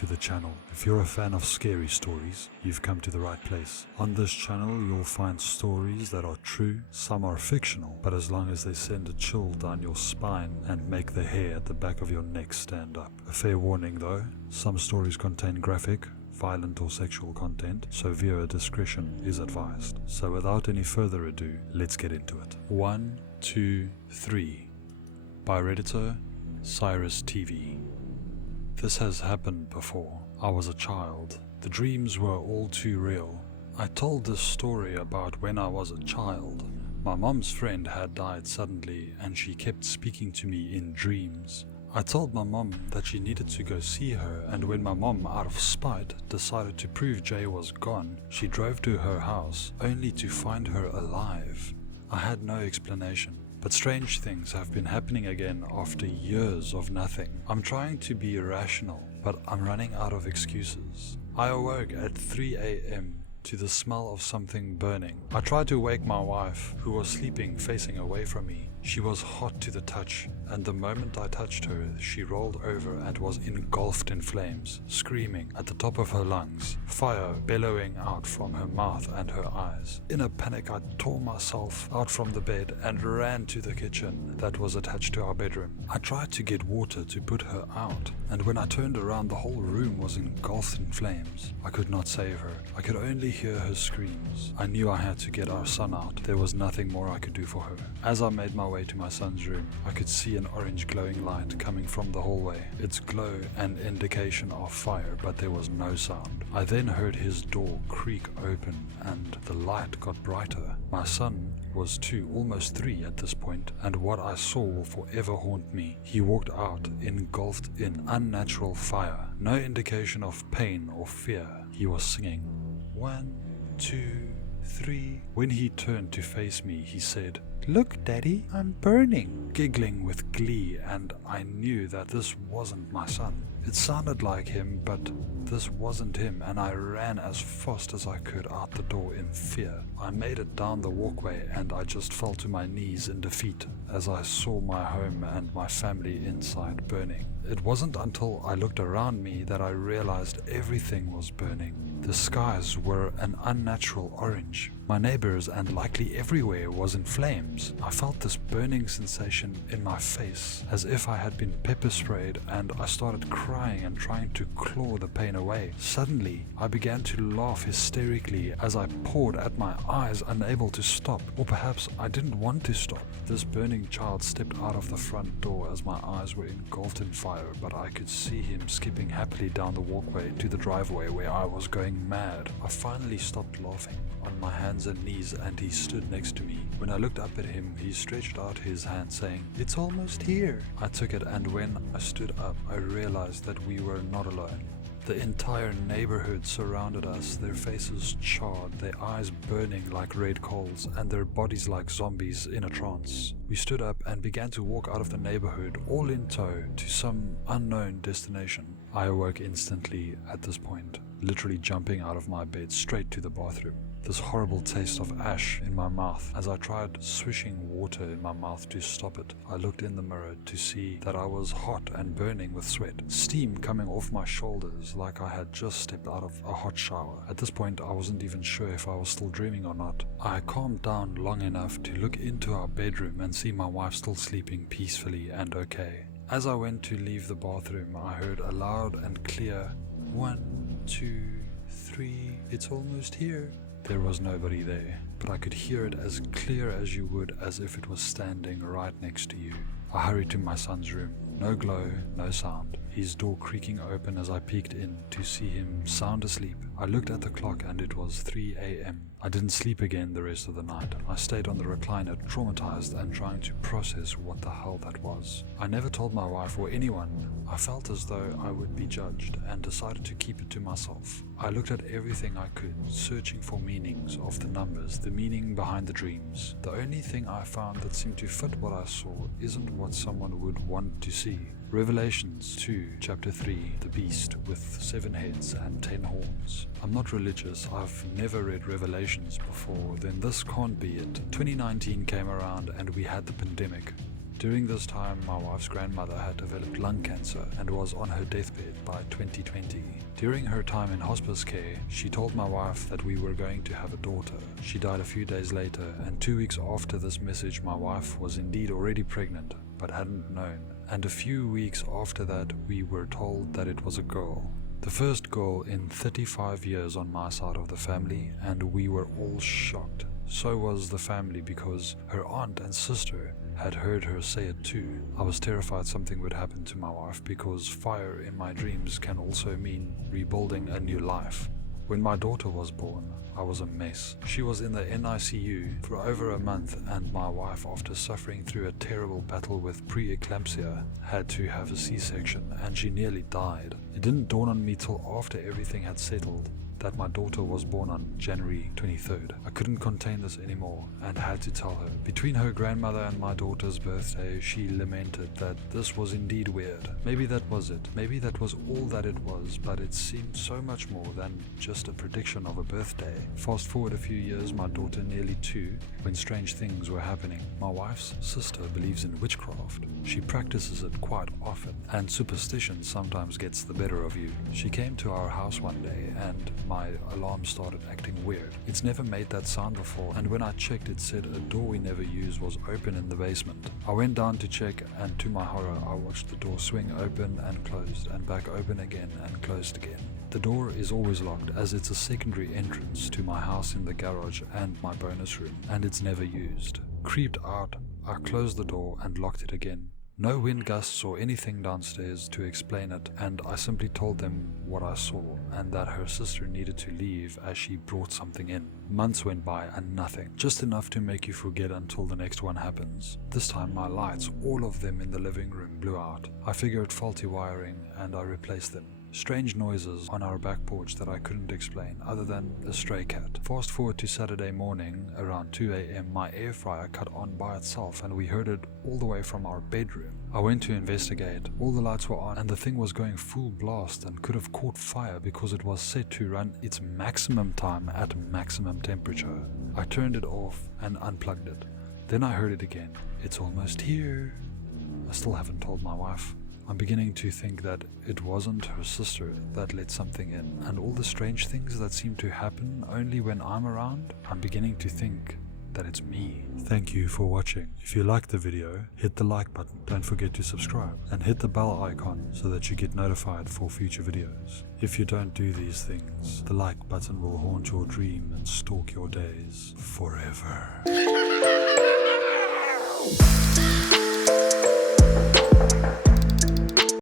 to the channel. If you're a fan of scary stories, you've come to the right place. On this channel, you'll find stories that are true, some are fictional, but as long as they send a chill down your spine and make the hair at the back of your neck stand up. A fair warning though, some stories contain graphic, violent or sexual content, so viewer discretion is advised. So without any further ado, let's get into it. 1, 2, 3 by Redditor Cyrus TV. This has happened before. I was a child. The dreams were all too real. I told this story about when I was a child. My mom's friend had died suddenly and she kept speaking to me in dreams. I told my mom that she needed to go see her, and when my mom, out of spite, decided to prove Jay was gone, she drove to her house only to find her alive. I had no explanation. But strange things have been happening again after years of nothing. I'm trying to be rational, but I'm running out of excuses. I awoke at 3 a.m. to the smell of something burning. I tried to wake my wife, who was sleeping facing away from me. She was hot to the touch, and the moment I touched her, she rolled over and was engulfed in flames, screaming at the top of her lungs, fire bellowing out from her mouth and her eyes. In a panic, I tore myself out from the bed and ran to the kitchen that was attached to our bedroom. I tried to get water to put her out, and when I turned around, the whole room was engulfed in flames. I could not save her. I could only hear her screams. I knew I had to get our son out. There was nothing more I could do for her. As I made my way to my son's room, I could see an orange glowing light coming from the hallway. Its glow an indication of fire, but there was no sound. I then heard his door creak open and the light got brighter. My son was 2, almost 3 at this point, and what I saw will forever haunt me. He walked out engulfed in unnatural fire. No indication of pain or fear. He was singing 1, 2, 3. When he turned to face me, he said, "Look, Daddy, I'm burning," giggling with glee, and I knew that this wasn't my son. It sounded like him, but this wasn't him, and I ran as fast as I could out the door in fear. I made it down the walkway and I just fell to my knees in defeat as I saw my home and my family inside burning. It wasn't until I looked around me that I realized everything was burning. The skies were an unnatural orange. My neighbors and likely everywhere was in flames. I felt this burning sensation in my face as if I had been pepper sprayed, and I started crying and trying to claw the pain away. Suddenly, I began to laugh hysterically as I poured at my eyes, unable to stop, or perhaps I didn't want to stop. This burning child stepped out of the front door as my eyes were engulfed in fire, but I could see him skipping happily down the walkway to the driveway where I was going mad. I finally stopped laughing on my hands and knees, and he stood next to me. When I looked up at him, he stretched out his hand saying, "It's almost here." I took it, and when I stood up, I realized that we were not alone. The entire neighborhood surrounded us, their faces charred, their eyes burning like red coals, and their bodies like zombies in a trance. We stood up and began to walk out of the neighborhood, all in tow, to some unknown destination. I awoke instantly at this point, literally jumping out of my bed straight to the bathroom. This horrible taste of ash in my mouth. As I tried swishing water in my mouth to stop it, I looked in the mirror to see that I was hot and burning with sweat, steam coming off my shoulders like I had just stepped out of a hot shower. At this point, I wasn't even sure if I was still dreaming or not. I calmed down long enough to look into our bedroom and see my wife still sleeping peacefully and okay. As I went to leave the bathroom, I heard a loud and clear 1, 2, 3, it's almost here. There was nobody there, but I could hear it as clear as you would as if it was standing right next to you. I hurried to my son's room. No glow, no sound. His door creaking open as I peeked in to see him sound asleep. I looked at the clock and it was 3 a.m. I didn't sleep again the rest of the night. I stayed on the recliner, traumatized and trying to process what the hell that was. I never told my wife or anyone. I felt as though I would be judged and decided to keep it to myself. I looked at everything I could, searching for meanings of the numbers, the meaning behind the dreams. The only thing I found that seemed to fit what I saw isn't what someone would want to see. Revelations 2, chapter 3, the beast with 7 heads and 10 horns. I'm not religious, I've never read Revelations before, then this can't be it. 2019 came around and we had the pandemic. During this time, my wife's grandmother had developed lung cancer and was on her deathbed by 2020. During her time in hospice care, she told my wife that we were going to have a daughter. She died a few days later, and 2 weeks after this message, my wife was indeed already pregnant, but hadn't known. And a few weeks after that, we were told that it was a girl. The first girl in 35 years on my side of the family, and we were all shocked. So was the family, because her aunt and sister had heard her say it too. I was terrified something would happen to my wife, because fire in my dreams can also mean rebuilding a new life. When my daughter was born, I was a mess. She was in the NICU for over a month, and my wife, after suffering through a terrible battle with preeclampsia, had to have a C-section, and she nearly died. It didn't dawn on me till after everything had settled that my daughter was born on January 23rd. I couldn't contain this anymore and had to tell her. Between her grandmother and my daughter's birthday, she lamented that this was indeed weird. Maybe that was it. Maybe that was all that it was, but it seemed so much more than just a prediction of a birthday. Fast forward a few years, my daughter nearly 2, when strange things were happening. My wife's sister believes in witchcraft. She practices it quite often, and superstition sometimes gets the better of you. She came to our house one day, and my alarm started acting weird. It's never made that sound before, and when I checked, it said a door we never used was open in the basement. I went down to check, and to my horror, I watched the door swing open and closed, and back open again and closed again. The door is always locked, as it's a secondary entrance to my house in the garage and my bonus room, and it's never used. Creeped out, I closed the door and locked it again. No wind gusts or anything downstairs to explain it, and I simply told them what I saw and that her sister needed to leave as she brought something in. Months went by and nothing, just enough to make you forget until the next one happens. This time my lights, all of them in the living room, blew out. I figured faulty wiring and I replaced them. Strange noises on our back porch that I couldn't explain other than a stray cat. Fast forward to Saturday morning around 2 a.m. my air fryer cut on by itself and we heard it all the way from our bedroom. I went to investigate. All the lights were on and the thing was going full blast and could have caught fire because it was set to run its maximum time at maximum temperature. I turned it off and unplugged it. Then I heard it again. It's almost here. I still haven't told my wife. I'm beginning to think that it wasn't her sister that let something in, and all the strange things that seem to happen only when I'm around, I'm beginning to think that it's me. Thank you for watching. If you liked the video, hit the like button, don't forget to subscribe, and hit the bell icon so that you get notified for future videos. If you don't do these things, the like button will haunt your dream and stalk your days forever.